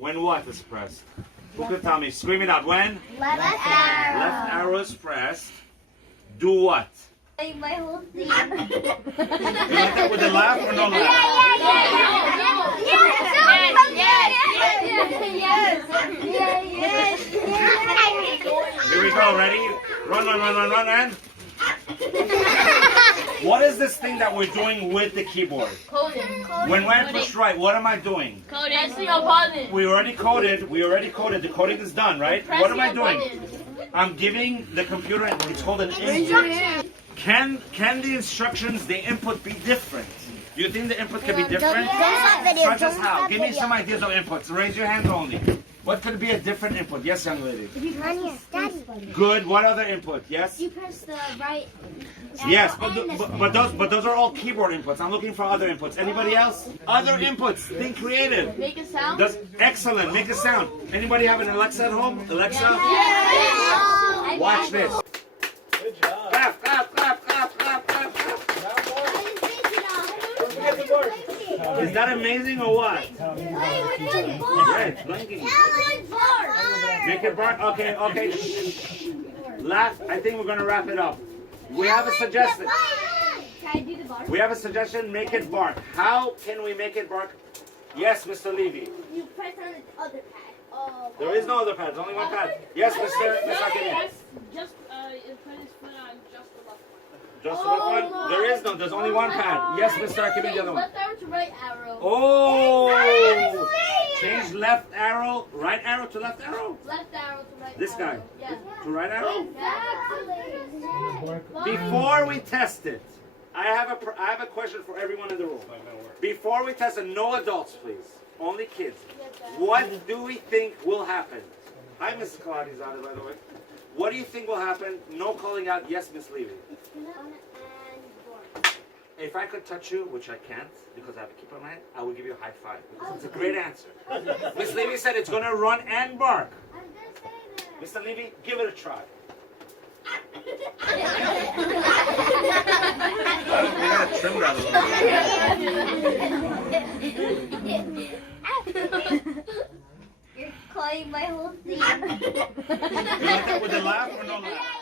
When what is pressed? Who could tell me? Scream it out. When? Left arrow. Left arrow is pressed. Do what? My whole thing. You like that with a laugh or no laugh? Here we go. Ready? Run, and. What is this thing that we're doing with the keyboard? Coding. When I push right, what am I doing? Coding. Pressing a button. We already coded. The coding is done, right? What am I doing? I'm giving the computer, it's called an input. Can the instructions, the input be different? Do you think the input can be different? Such as how? Give me some ideas of inputs. Raise your hand only. What could be a different input? Yes, young lady. Good. What other input? Yes? You press the right. Yes, but those are all keyboard inputs. I'm looking for other inputs. Anybody else? Other inputs. Think creative. Make a sound. Excellent. Make a sound. Anybody have an Alexa at home? Alexa? Yeah. Watch this. Good job. Clap. Don't forget the board. Is that amazing or what? Yeah, it's blinking. Make it bark. Okay. Last, I think we're gonna wrap it up. We have a suggestion. Can I do the bar? We have a suggestion. Make it bark. How can we make it bark? Yes, Mr. Levy. You press on the other pad. There is no other pad. There's only one pad. Yes, Mr. Akini. Just put his foot on just the left one. Just what one? There is no. There's only one pad. Yes, Mr. Akini. The other one. Left arrow to right arrow. Oh! Change left arrow, right arrow to left arrow. Left arrow to right This guy. arrow. Yeah. To right arrow. Exactly. Before we test it, I have a question for everyone in the room. Before we test it, no adults, please. Only kids. What do we think will happen? Hi, Mrs. Kaladizadeh, by the way. What do you think will happen? No calling out. Yes, Miss Levy. If I could touch you, which I can't because I have a keep on my hand, I will give you a high five because it's a great answer. Miss Levy said it's going to run and bark. Mr. Levy, give it a try. We gotta trim that a little bit. You're calling my whole thing. You like that with a laugh or no laugh?